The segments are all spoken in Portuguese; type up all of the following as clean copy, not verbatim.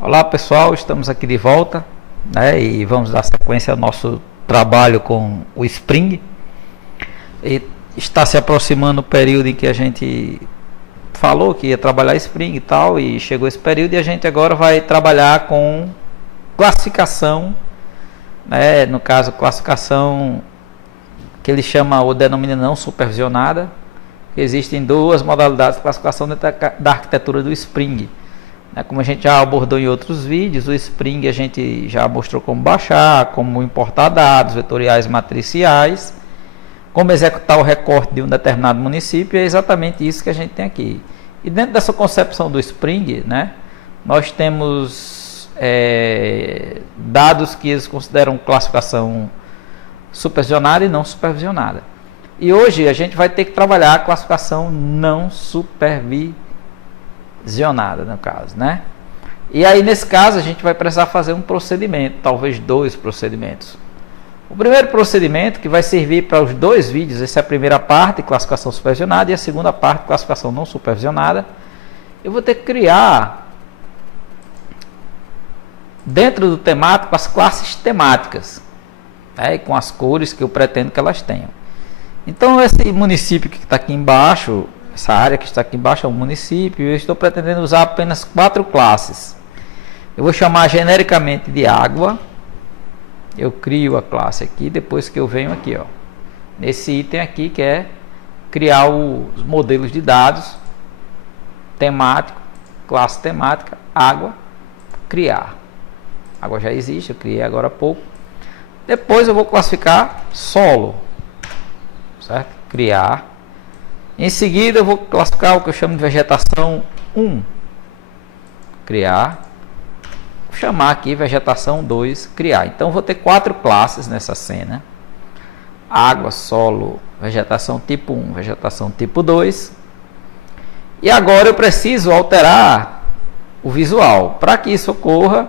Olá pessoal, estamos aqui de volta, né, e vamos dar sequência ao nosso trabalho com o Spring. E está se aproximando o período em que a gente falou que ia trabalhar Spring e tal, e chegou esse período e a gente agora vai trabalhar com classificação, né, no caso classificação que ele chama ou denomina não supervisionada. Existem duas modalidades de classificação da arquitetura do Spring. Como a gente já abordou em outros vídeos, o Spring a gente já mostrou como baixar, como importar dados vetoriais matriciais, como executar o recorte de um determinado município. É exatamente isso que a gente tem aqui. E dentro dessa concepção do Spring, né, nós temos dados que eles consideram classificação supervisionada e não supervisionada. E hoje a gente vai ter que trabalhar a classificação não supervisionada, no caso, né? E aí, nesse caso, a gente vai precisar fazer um procedimento, talvez dois procedimentos. O primeiro procedimento, que vai servir para os dois vídeos, essa é a primeira parte, classificação supervisionada, e a segunda parte, classificação não supervisionada. Eu vou ter que criar, dentro do temático, as classes temáticas, né, com as cores que eu pretendo que elas tenham. Então, esse município que está aqui embaixo, essa área que está aqui embaixo é um município, eu estou pretendendo usar apenas 4 classes. Eu vou chamar genericamente de água. Eu crio a classe aqui, depois que eu venho aqui, ó, nesse item aqui, que é criar os modelos de dados, temático, classe temática, água, criar. Água já existe, eu criei agora há pouco. Depois eu vou classificar solo, certo? Criar. Em seguida eu vou classificar o que eu chamo de vegetação 1, criar. Vou chamar aqui vegetação 2, criar. Então vou ter 4 classes nessa cena: água, solo, vegetação tipo 1, vegetação tipo 2. E agora eu preciso alterar o visual. Para que isso ocorra,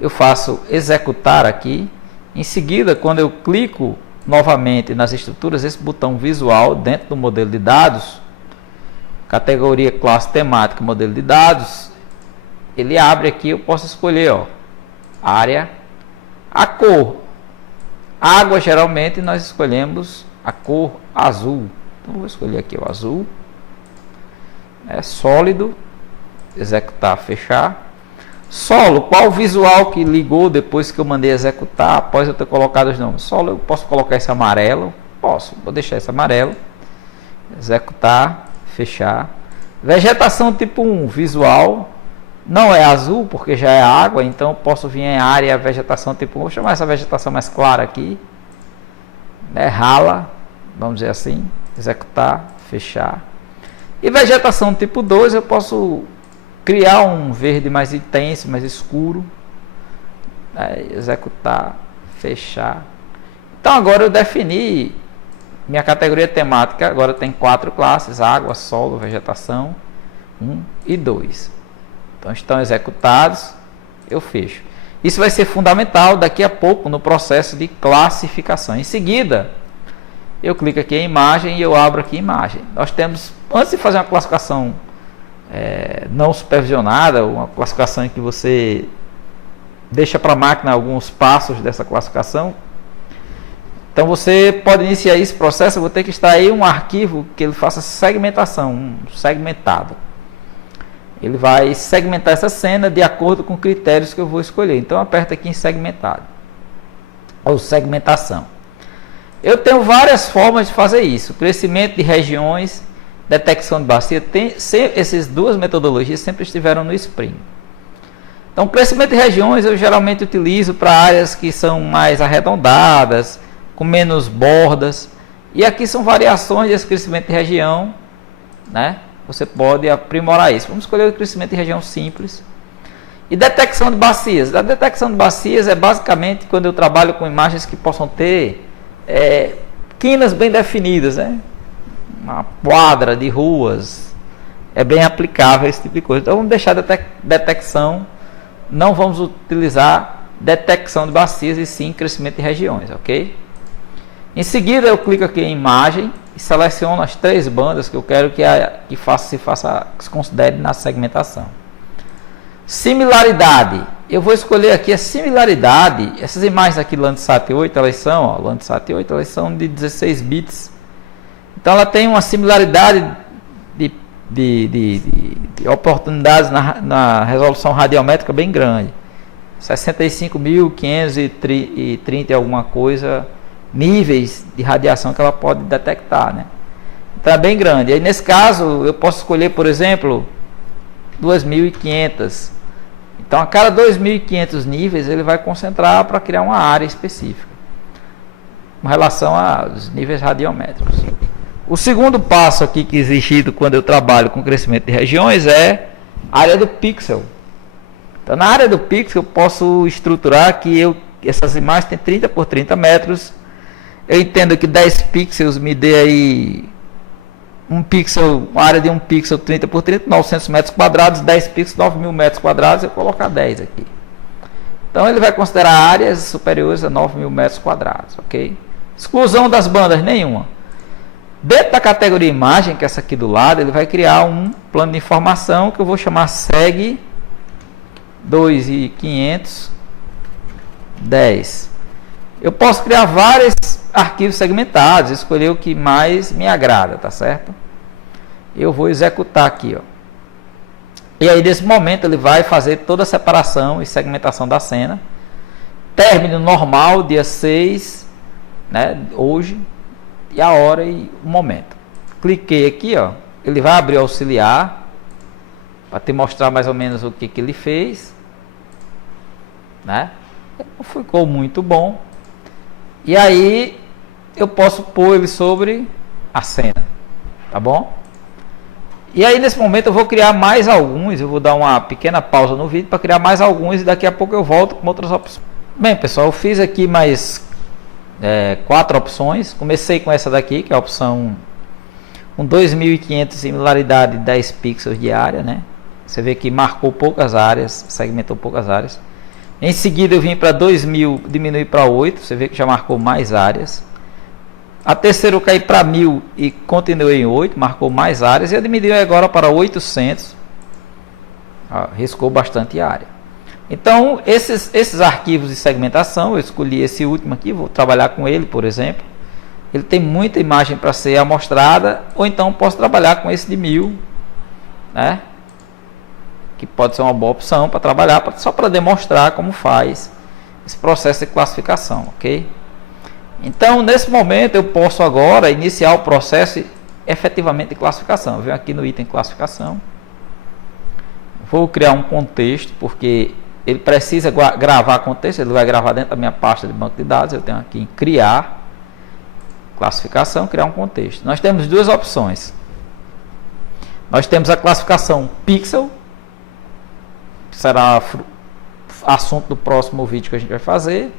eu faço executar aqui. Em seguida, quando eu clico novamente nas estruturas, esse botão visual dentro do modelo de dados, categoria classe temática modelo de dados, ele abre aqui. Eu posso escolher, ó, área, a cor. Água, geralmente nós escolhemos a cor azul, então vou escolher aqui o azul. É sólido, executar, fechar. Solo, qual o visual que ligou depois que eu mandei executar, após eu ter colocado os nomes? Solo, eu posso colocar esse amarelo? Posso, vou deixar esse amarelo. Executar, fechar. Vegetação tipo 1, visual, não é azul porque já é água, então eu posso vir em área vegetação tipo 1. Vou chamar essa vegetação mais clara aqui, né? Rala, vamos dizer assim. Executar, fechar. E vegetação tipo 2 eu posso criar um verde mais intenso, mais escuro, executar, fechar. Então agora eu defini minha categoria temática. Agora tem 4 classes: água, solo, vegetação 1 e 2. Então estão executados, eu fecho. Isso vai ser fundamental daqui a pouco no processo de classificação. Em seguida, eu clico aqui em imagem e eu abro aqui imagem. Nós temos, antes de fazer uma classificação não supervisionada, uma classificação em que você deixa para a máquina alguns passos dessa classificação, então você pode iniciar esse processo. Eu vou ter que extrair um arquivo que ele faça segmentação, segmentado. Ele vai segmentar essa cena de acordo com critérios que eu vou escolher. Então aperta aqui em segmentado ou segmentação. Eu tenho várias formas de fazer isso: crescimento de regiões, detecção de bacia. Essas duas metodologias sempre estiveram no Spring. Então, crescimento de regiões eu geralmente utilizo para áreas que são mais arredondadas, com menos bordas. E aqui são variações desse crescimento de região, né? Você pode aprimorar isso. Vamos escolher o crescimento de região simples. E detecção de bacias. A detecção de bacias é basicamente quando eu trabalho com imagens que possam ter quinas bem definidas, né? Uma quadra de ruas, é bem aplicável esse tipo de coisa. Então vamos deixar detecção, não vamos utilizar detecção de bacias, e sim crescimento de regiões, ok? Em seguida eu clico aqui em imagem e seleciono as 3 bandas que eu quero que se considere na segmentação. Similaridade. Eu vou escolher aqui a similaridade. Essas imagens aqui Landsat 8, elas são, ó, Landsat 8, elas são de 16 bits. Então ela tem uma similaridade de oportunidades na resolução radiométrica bem grande. 65.530 e alguma coisa níveis de radiação que ela pode detectar, né? Então é bem grande. Aí nesse caso eu posso escolher, por exemplo, 2.500. Então a cada 2.500 níveis ele vai concentrar para criar uma área específica com relação aos níveis radiométricos. O segundo passo aqui que exigido quando eu trabalho com crescimento de regiões é a área do pixel. Então na área do pixel eu posso estruturar que essas imagens têm 30 por 30 metros. Eu entendo que 10 pixels me dê aí um pixel, uma área de um pixel 30 por 30, 900 metros quadrados, 10 pixels, 9.000 metros quadrados, eu vou colocar 10 aqui. Então ele vai considerar áreas superiores a 9.000 metros quadrados, ok? Exclusão das bandas, nenhuma. Dentro da categoria imagem, que é essa aqui do lado, ele vai criar um plano de informação que eu vou chamar SEG 2.500 10. Eu posso criar vários arquivos segmentados, escolher o que mais me agrada, tá certo? Eu vou executar aqui, ó. E aí nesse momento ele vai fazer toda a separação e segmentação da cena. Término normal, dia 6, né, hoje, e a hora e o momento. Cliquei aqui, ó, ele vai abrir o auxiliar para te mostrar mais ou menos o que ele fez, né? Ficou muito bom. E aí eu posso pôr ele sobre a cena, tá bom? E aí nesse momento eu vou criar mais alguns, eu vou dar uma pequena pausa no vídeo para criar mais alguns e daqui a pouco eu volto com outras opções. Bem, pessoal, eu fiz aqui mais 4 opções. Comecei com essa daqui, que é a opção com 2.500 similaridade 10 pixels de área, né? Você vê que marcou poucas áreas, segmentou poucas áreas. Em seguida eu vim para 2.000, diminui para 8, você vê que já marcou mais áreas. A terceira eu caí para 1.000 e continuei em 8, marcou mais áreas. E eu diminui agora para 800, riscou bastante área. Então esses arquivos de segmentação, eu escolhi esse último aqui, vou trabalhar com ele, por exemplo. Ele tem muita imagem para ser amostrada, ou então posso trabalhar com esse de 1.000, né? Que pode ser uma boa opção para trabalhar, só para demonstrar como faz esse processo de classificação, ok? Então, nesse momento, eu posso agora iniciar o processo efetivamente de classificação. Eu venho aqui no item classificação, vou criar um contexto, porque ele precisa gravar contexto, ele vai gravar dentro da minha pasta de banco de dados. Eu tenho aqui em criar, classificação, criar um contexto. Nós temos duas opções. Nós temos a classificação pixel, será assunto do próximo vídeo que a gente vai fazer,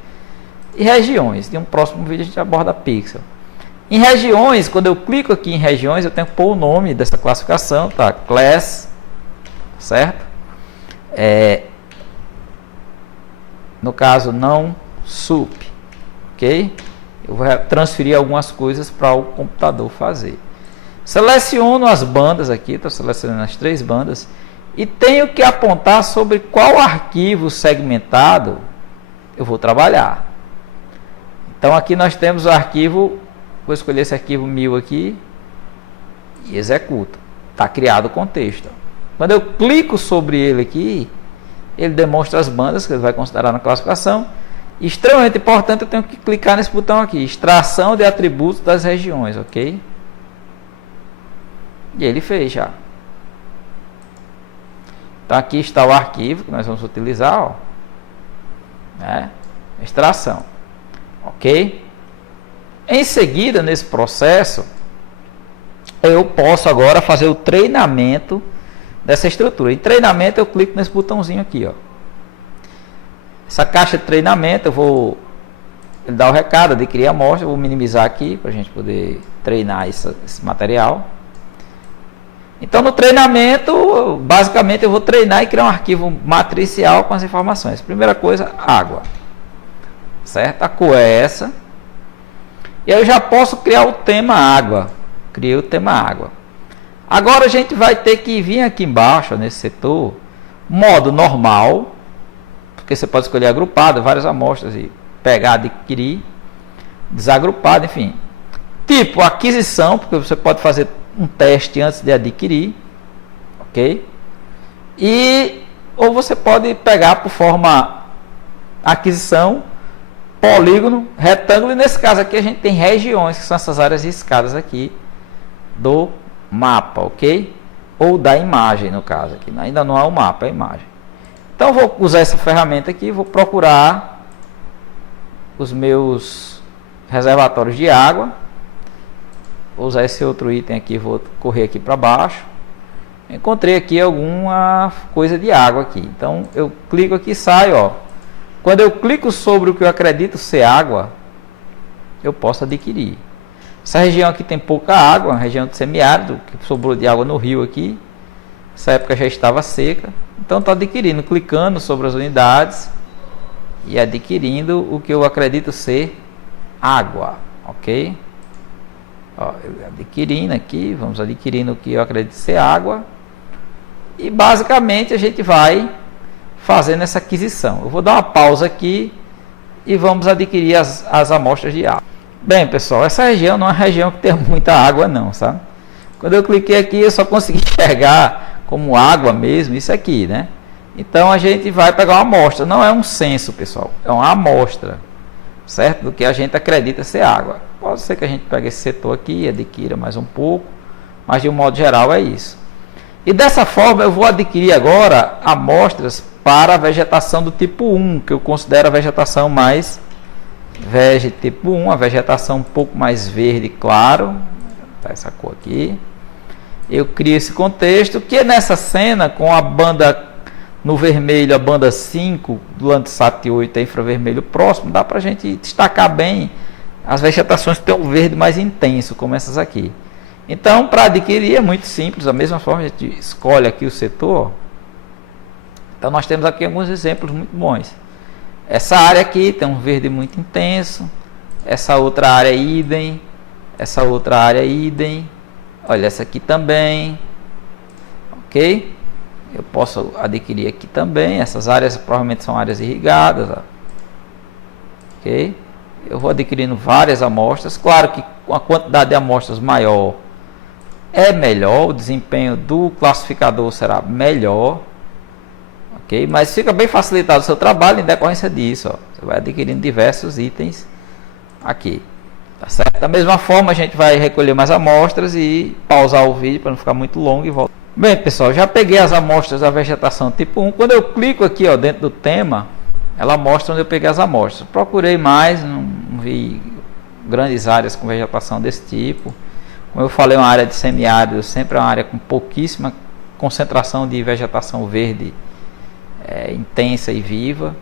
e regiões. De um próximo vídeo a gente aborda pixel. Em regiões, quando eu clico aqui em regiões, eu tenho que pôr o nome dessa classificação, tá? Class, certo? No caso, não sup, ok? Eu vou transferir algumas coisas para o computador fazer. Seleciono as bandas aqui, estou selecionando as 3 bandas. E tenho que apontar sobre qual arquivo segmentado eu vou trabalhar. Então aqui nós temos o arquivo, vou escolher esse arquivo 1000 aqui e executo. Está criado o contexto. Quando eu clico sobre ele aqui, ele demonstra as bandas que ele vai considerar na classificação. Extremamente importante, eu tenho que clicar nesse botão aqui, extração de atributos das regiões, ok? E ele fez já. Então aqui está o arquivo que nós vamos utilizar, ó, né? Extração, ok? Em seguida, nesse processo, eu posso agora fazer o treinamento dessa estrutura. Em treinamento eu clico nesse botãozinho aqui, ó. Essa caixa de treinamento ele dá o recado de criar amostra, eu vou minimizar aqui para a gente poder treinar esse material. Então no treinamento, basicamente eu vou treinar e criar um arquivo matricial com as informações. Primeira coisa, água, certo? A cor é essa. E aí eu já posso criar o tema água. Criei o tema água. Agora a gente vai ter que vir aqui embaixo, ó, nesse setor, Modo normal, porque você pode escolher agrupado, várias amostras e pegar, adquirir, desagrupado, enfim. Tipo aquisição, porque você pode fazer um teste antes de adquirir, ok? Ou você pode pegar por forma aquisição, polígono, retângulo, e nesse caso aqui a gente tem regiões, que são essas áreas riscadas aqui do mapa, ok? Ou da imagem, no caso aqui. Ainda não é o mapa, é a imagem. Então eu vou usar essa ferramenta aqui, vou procurar os meus reservatórios de água. Vou usar esse outro item aqui, vou correr aqui para baixo. Encontrei aqui alguma coisa de água aqui. Então eu clico aqui e saio, ó. Quando eu clico sobre o que eu acredito ser água, eu posso adquirir. Essa região aqui tem pouca água, uma região de semiárido, que sobrou de água no rio aqui. Essa época já estava seca. Então estou adquirindo, clicando sobre as unidades e adquirindo o que eu acredito ser água, ok? Ó, adquirindo aqui, vamos adquirindo o que eu acredito ser água. E basicamente a gente vai fazendo essa aquisição. Eu vou dar uma pausa aqui e vamos adquirir as amostras de água. Bem, pessoal, essa região não é uma região que tem muita água não, sabe? Quando eu cliquei aqui, eu só consegui enxergar como água mesmo, isso aqui, né? Então a gente vai pegar uma amostra. Não é um censo, pessoal, é uma amostra, certo? Do que a gente acredita ser água. Pode ser que a gente pegue esse setor aqui e adquira mais um pouco, mas de um modo geral é isso. E dessa forma eu vou adquirir agora amostras para a vegetação do tipo 1, que eu considero a vegetação mais verde tipo 1, a vegetação um pouco mais verde claro, tá essa cor aqui. Eu crio esse contexto, que nessa cena com a banda no vermelho, a banda 5 do Landsat 8 é infravermelho próximo, dá para a gente destacar bem as vegetações que tem um verde mais intenso, como essas aqui. Então, para adquirir é muito simples, da mesma forma a gente escolhe aqui o setor. Então nós temos aqui alguns exemplos muito bons. Essa área aqui tem um verde muito intenso, essa outra área idem, essa outra área idem, olha essa aqui também, ok? Eu posso adquirir aqui também, essas áreas provavelmente são áreas irrigadas, ó. Ok? Eu vou adquirindo várias amostras, claro que com a quantidade de amostras maior é melhor, o desempenho do classificador será melhor, ok? Mas fica bem facilitado o seu trabalho em decorrência disso, ó. Você vai adquirindo diversos itens aqui, tá certo? Da mesma forma a gente vai recolher mais amostras e pausar o vídeo para não ficar muito longo e voltar. Bem, pessoal, já peguei as amostras da vegetação tipo 1. Quando eu clico aqui, ó, dentro do tema, ela mostra onde eu peguei as amostras. Procurei mais, não vi grandes áreas com vegetação desse tipo. Como eu falei, uma área de semiárido sempre é uma área com pouquíssima concentração de vegetação verde intensa e viva,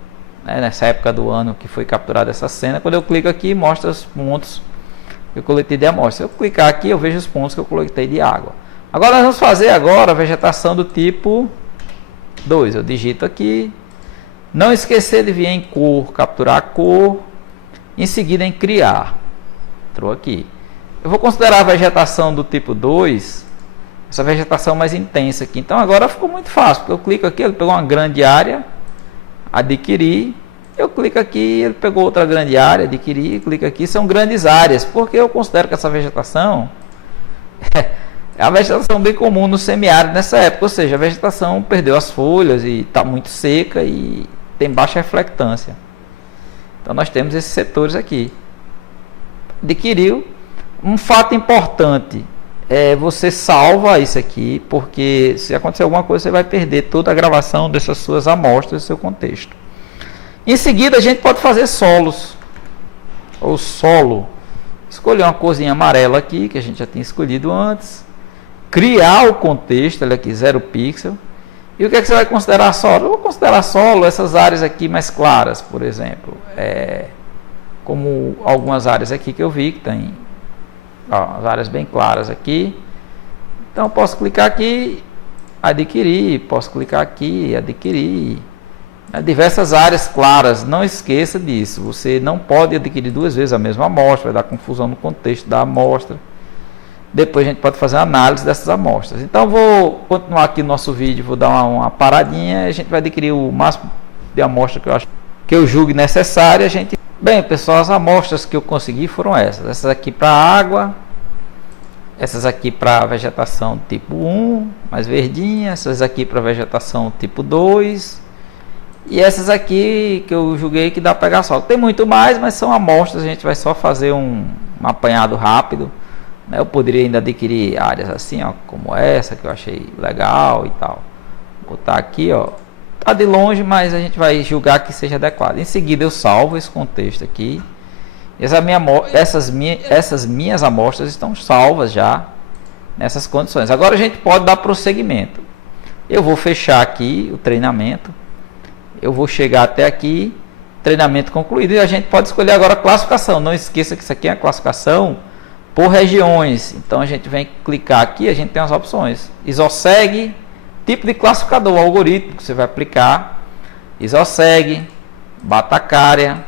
né? Nessa época do ano que foi capturada essa cena. Quando eu clico aqui, mostra os pontos que eu coletei de amostra. Se eu clicar aqui, eu vejo os pontos que eu coletei de água. Agora nós vamos fazer agora a vegetação do tipo 2. Eu digito aqui. Não esquecer de vir em cor, capturar a cor. Em seguida em criar. Entrou aqui. Eu vou considerar a vegetação do tipo 2, essa vegetação mais intensa aqui. Então agora ficou muito fácil, porque eu clico aqui, ele pegou uma grande área, adquirir. Eu clico aqui, ele pegou outra grande área, adquirir, clico aqui. São grandes áreas, porque eu considero que essa vegetação é a vegetação bem comum no semiárido nessa época. Ou seja, a vegetação perdeu as folhas e está muito seca e tem baixa reflectância. Então nós temos esses setores aqui. Adquiriu. Um fato importante é você salva isso aqui, porque se acontecer alguma coisa você vai perder toda a gravação dessas suas amostras, do seu contexto. Em seguida a gente pode fazer solos, ou solo. Escolher uma corzinha amarela aqui, que a gente já tinha escolhido antes. Criar o contexto, olha aqui, 0 pixel. E o que é que você vai considerar solo? Eu vou considerar solo essas áreas aqui mais claras, por exemplo. Como algumas áreas aqui que eu vi que tem, ó, as áreas bem claras aqui. Então posso clicar aqui, adquirir, posso clicar aqui, adquirir. Diversas áreas claras, não esqueça disso. Você não pode adquirir duas vezes a mesma amostra, vai dar confusão no contexto da amostra. depois a gente pode fazer uma análise dessas amostras. Então vou continuar aqui o nosso vídeo, vou dar uma paradinha, a gente vai adquirir o máximo de amostra que eu julgue necessária. Bem, pessoal, as amostras que eu consegui foram essas aqui para água, essas aqui para vegetação tipo 1, mais verdinha, essas aqui para vegetação tipo 2, e essas aqui que eu julguei que dá para pegar sol. Tem muito mais, mas são amostras, a gente vai só fazer um apanhado rápido. Eu poderia ainda adquirir áreas assim, ó, como essa que eu achei legal e tal. Vou botar aqui, ó, tá de longe, mas a gente vai julgar que seja adequado. Em seguida eu salvo esse contexto aqui. Essas minhas amostras estão salvas já nessas condições. Agora a gente pode dar prosseguimento. Eu vou fechar aqui o treinamento. Eu vou chegar até aqui, treinamento concluído, e a gente pode escolher agora a classificação. Não esqueça que isso aqui é a classificação por regiões. Então a gente vem clicar aqui, a gente tem as opções. ISOSEG, tipo de classificador, o algoritmo que você vai aplicar. ISOSEG, Batacária,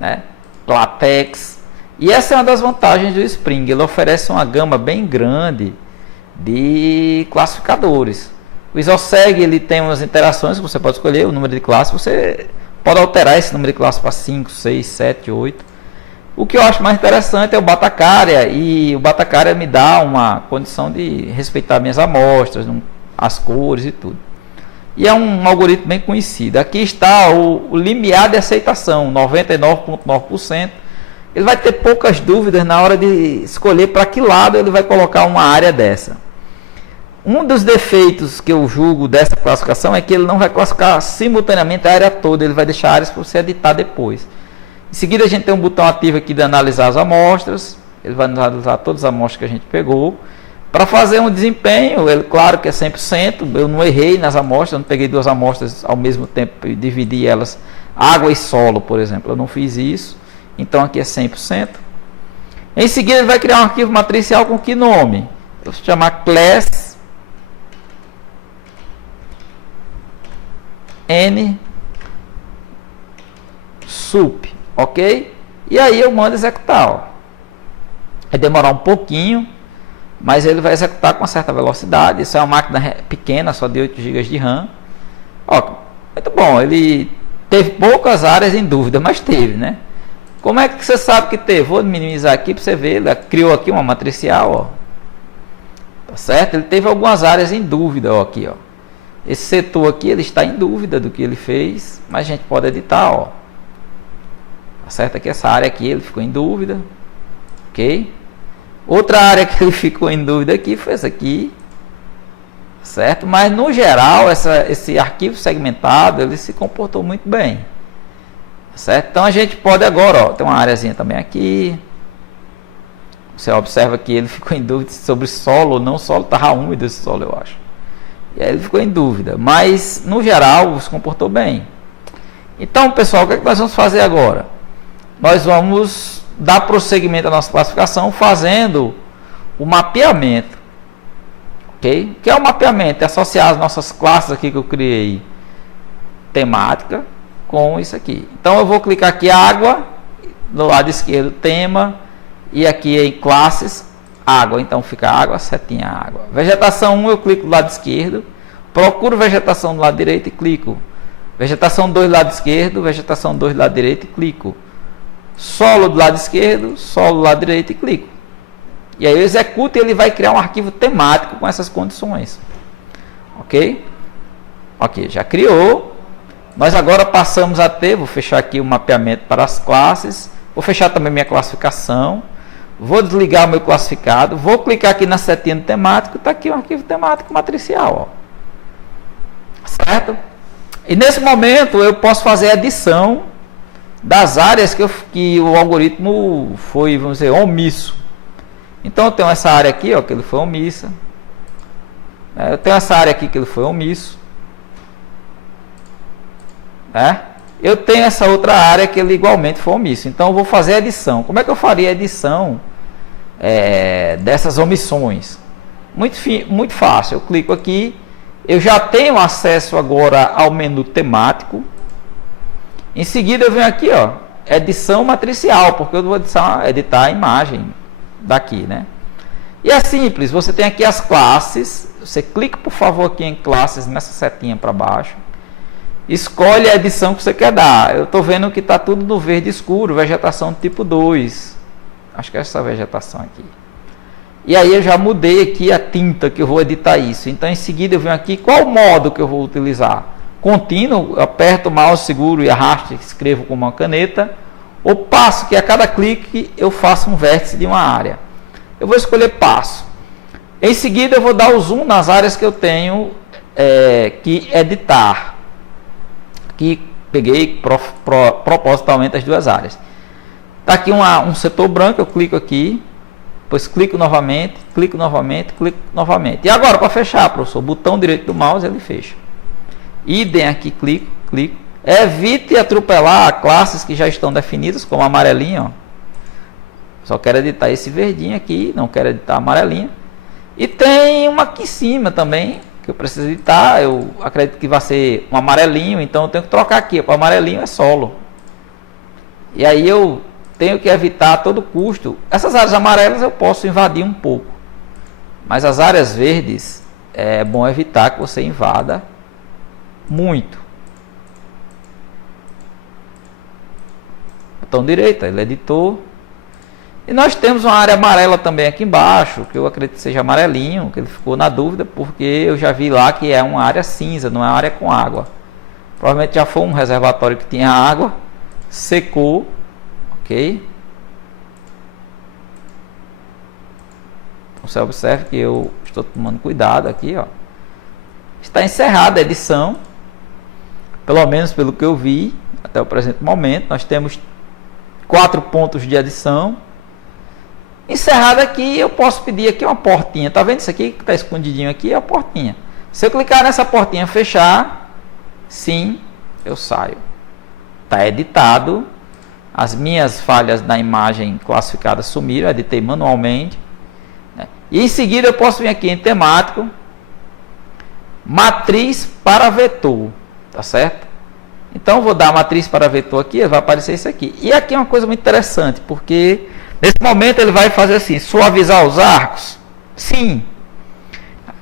né? Latex. E essa é uma das vantagens do Spring. Ele oferece uma gama bem grande de classificadores. O ISOSEG, ele tem umas interações que você pode escolher, o número de classe. Você pode alterar esse número de classe para 5, 6, 7, 8. O que eu acho mais interessante é o Batacária, e o Batacária me dá uma condição de respeitar minhas amostras, as cores e tudo. E é um algoritmo bem conhecido. Aqui está o limiar de aceitação, 99,9%. Ele vai ter poucas dúvidas na hora de escolher para que lado ele vai colocar uma área dessa. Um dos defeitos que eu julgo dessa classificação é que ele não vai classificar simultaneamente a área toda, ele vai deixar áreas para você editar depois. Em seguida a gente tem um botão ativo aqui de analisar as amostras, ele vai analisar todas as amostras que a gente pegou. Para fazer um desempenho, ele, claro que é 100%, eu não errei nas amostras, eu não peguei duas amostras ao mesmo tempo e dividi elas, água e solo, por exemplo, eu não fiz isso, então aqui é 100%. Em seguida ele vai criar um arquivo matricial com que nome? Eu vou chamar class N sup, ok? E aí eu mando executar, ó. Vai demorar um pouquinho, mas ele vai executar com uma certa velocidade. Isso é uma máquina pequena, só de 8 GB de RAM. Ó, muito bom, ele teve poucas áreas em dúvida, mas teve, né? Como é que você sabe que teve? Vou minimizar aqui para você ver, ele criou aqui uma matricial, ó. Tá certo? Ele teve algumas áreas em dúvida, ó, aqui, ó. Esse setor aqui, ele está em dúvida do que ele fez, mas a gente pode editar, ó. Tá certo? Aqui, essa área aqui, ele ficou em dúvida, ok? Outra área que ele ficou em dúvida aqui foi essa aqui, certo? Mas no geral, esse arquivo segmentado, ele se comportou muito bem, certo? Então a gente pode agora, ó, tem uma areazinha também aqui. Você observa que ele ficou em dúvida sobre solo ou não, solo estava úmido esse solo, eu acho. E aí ele ficou em dúvida, mas no geral se comportou bem. Então, pessoal, o que é que nós vamos fazer agora? Nós vamos dar prosseguimento à nossa classificação fazendo o mapeamento, ok? O que é o mapeamento? É associar as nossas classes aqui que eu criei, temática, com isso aqui. Então eu vou clicar aqui água, do lado esquerdo tema, e aqui em classes, água. Então fica água, setinha água. Vegetação 1 eu clico do lado esquerdo, procuro vegetação do lado direito e clico. Vegetação 2 do lado esquerdo, vegetação 2 do lado direito e clico. Solo do lado esquerdo, solo do lado direito e clico. E aí eu executo e ele vai criar um arquivo temático com essas condições. Ok? Ok, já criou. Nós agora passamos a ter, vou fechar aqui o mapeamento para as classes, vou fechar também minha classificação, vou desligar o meu classificado, vou clicar aqui na setinha do temático, está aqui um arquivo temático matricial, ó. Certo? E nesse momento eu posso fazer a edição das áreas que o algoritmo foi, vamos dizer, omisso. Então eu tenho essa área aqui, ó, que ele foi omissa. Eu tenho essa área aqui que ele foi omisso. Eu tenho essa outra área que ele igualmente foi omisso. Então eu vou fazer a edição. Como é que eu faria a edição dessas omissões? Muito fácil. Eu clico aqui. Eu já tenho acesso agora ao menu temático. Em seguida eu venho aqui, ó, edição matricial, porque eu vou editar a imagem daqui, né? E é simples, você tem aqui as classes, você clica por favor aqui em classes, nessa setinha para baixo, escolhe a edição que você quer dar. Eu estou vendo que está tudo no verde escuro, vegetação tipo 2, acho que é essa vegetação aqui. E aí eu já mudei aqui a tinta que eu vou editar isso. Então em seguida eu venho aqui, qual modo que eu vou utilizar? Contínuo, eu aperto o mouse, seguro e arrasto, escrevo com uma caneta. Ou passo, que a cada clique eu faço um vértice de uma área. Eu vou escolher passo. Em seguida eu vou dar o zoom nas áreas que eu tenho que editar. Aqui peguei propositalmente as duas áreas. Está aqui um setor branco, eu clico aqui. Depois clico novamente, clico novamente, clico novamente. E agora, para fechar, professor, botão direito do mouse, ele fecha. Idem aqui, clico, clico. Evite atropelar classes que já estão definidas, como amarelinho. Ó. Só quero editar esse verdinho aqui, não quero editar amarelinho. E tem uma aqui em cima também, que eu preciso editar. Eu acredito que vai ser um amarelinho, então eu tenho que trocar aqui. Para amarelinho é solo. E aí eu tenho que evitar a todo custo. Essas áreas amarelas eu posso invadir um pouco. Mas as áreas verdes, é bom evitar que você invada muito. Botão direito, ele editou. E nós temos uma área amarela também aqui embaixo, que eu acredito que seja amarelinho, que ele ficou na dúvida, porque eu já vi lá que é uma área cinza, não é uma área com água. Provavelmente já foi um reservatório que tinha água, secou. Ok? Então, você observa que eu estou tomando cuidado aqui, ó. Está encerrada a edição, pelo menos pelo que eu vi até o presente momento. Nós temos 4 pontos de edição. Encerrada aqui, eu posso pedir aqui uma portinha. Tá vendo isso aqui que está escondidinho aqui? É a portinha. Se eu clicar nessa portinha fechar, sim, eu saio. Está editado. As minhas falhas na imagem classificada sumiram, editei manualmente. Né? E em seguida eu posso vir aqui em temático, matriz para vetor, tá certo? Então eu vou dar a matriz para vetor aqui, vai aparecer isso aqui. E aqui é uma coisa muito interessante, porque nesse momento ele vai fazer assim, suavizar os arcos. Sim,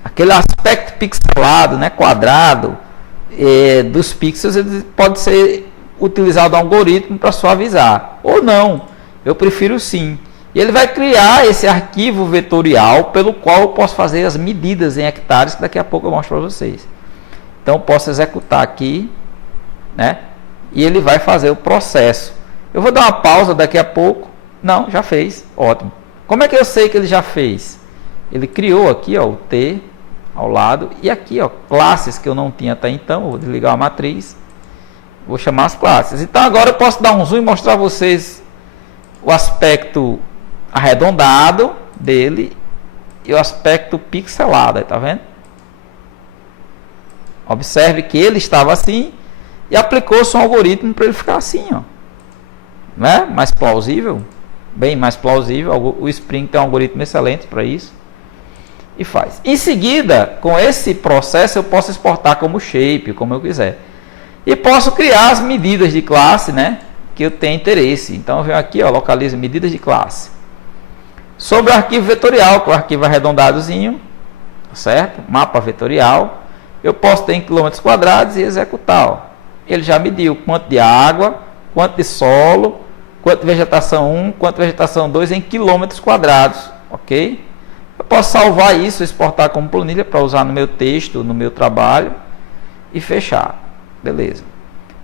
aquele aspecto pixelado, né, quadrado, dos pixels, ele pode ser utilizado um algoritmo para suavizar, ou não, eu prefiro sim. E ele vai criar esse arquivo vetorial pelo qual eu posso fazer as medidas em hectares, que daqui a pouco eu mostro para vocês. Então eu posso executar aqui, né? E ele vai fazer o processo. Eu vou dar uma pausa daqui a pouco. Não, já fez, ótimo. Como é que eu sei que ele já fez? Ele criou aqui, ó, o T ao lado, e aqui, ó, classes que eu não tinha até então. Eu vou desligar a matriz. Vou chamar as classes. Então agora eu posso dar um zoom e mostrar a vocês o aspecto arredondado dele e o aspecto pixelado. Tá vendo? Observe que ele estava assim e aplicou-se um algoritmo para ele ficar assim, ó. Né? Mais plausível, bem mais plausível. O Spring tem um algoritmo excelente para isso e faz. Em seguida, com esse processo eu posso exportar como shape, como eu quiser. E posso criar as medidas de classe, né, que eu tenho interesse. Então eu venho aqui, ó, localizo medidas de classe. Sobre o arquivo vetorial, que é o arquivo arredondadozinho, certo? Mapa vetorial. Eu posso ter em quilômetros quadrados e executar. Ó. Ele já mediu quanto de água, quanto de solo, quanto de vegetação 1, quanto de vegetação 2 em quilômetros quadrados. Ok? Eu posso salvar isso, exportar como planilha para usar no meu texto, no meu trabalho e fechar. Beleza.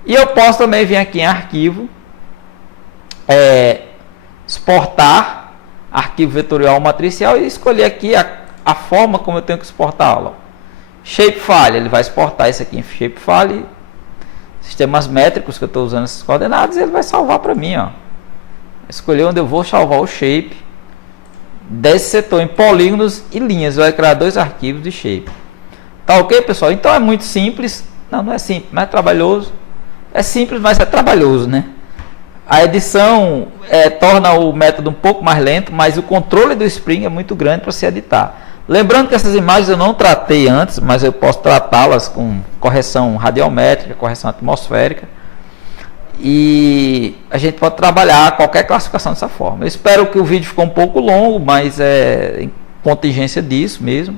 E eu posso também vir aqui em arquivo, exportar arquivo vetorial matricial e escolher aqui a forma como eu tenho que exportá-lo. Shapefile, ele vai exportar isso aqui em Shapefile, sistemas métricos que eu estou usando essas coordenadas, e ele vai salvar para mim, ó. Escolher onde eu vou salvar o shape desse setor em polígonos e linhas. Vai criar 2 arquivos de shape. Tá ok, pessoal? Então é muito simples. Não é simples, mas é trabalhoso. É simples, mas é trabalhoso, né? A edição torna o método um pouco mais lento, mas o controle do Spring é muito grande para se editar. Lembrando que essas imagens eu não tratei antes, mas eu posso tratá-las com correção radiométrica, correção atmosférica. E a gente pode trabalhar qualquer classificação dessa forma. Eu espero que o vídeo ficou um pouco longo, mas contingência disso mesmo.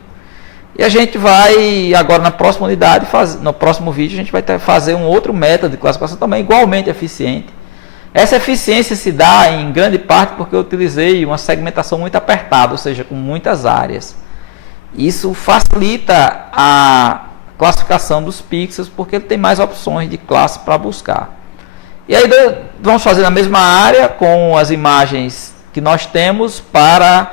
E a gente vai, agora na próxima unidade, no próximo vídeo, a gente vai fazer um outro método de classificação também igualmente eficiente. Essa eficiência se dá em grande parte porque eu utilizei uma segmentação muito apertada, ou seja, com muitas áreas. Isso facilita a classificação dos pixels porque ele tem mais opções de classe para buscar. E aí vamos fazer na mesma área com as imagens que nós temos para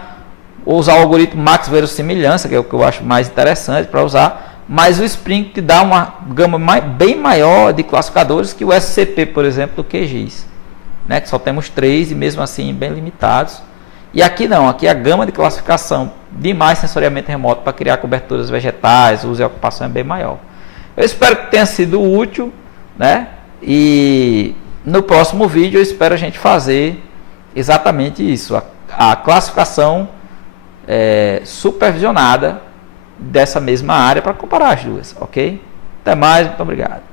usar o algoritmo max verossimilhança, que é o que eu acho mais interessante para usar, mas o Spring te dá uma gama bem maior de classificadores que o SCP, por exemplo, do QGIS, né? Que só temos 3 e mesmo assim bem limitados. E aqui não, aqui a gama de classificação de mais sensoriamento remoto para criar coberturas vegetais, uso e ocupação é bem maior. Eu espero que tenha sido útil, né? E no próximo vídeo eu espero a gente fazer exatamente isso, a classificação supervisionada dessa mesma área para comparar as duas, ok? Até mais, muito obrigado.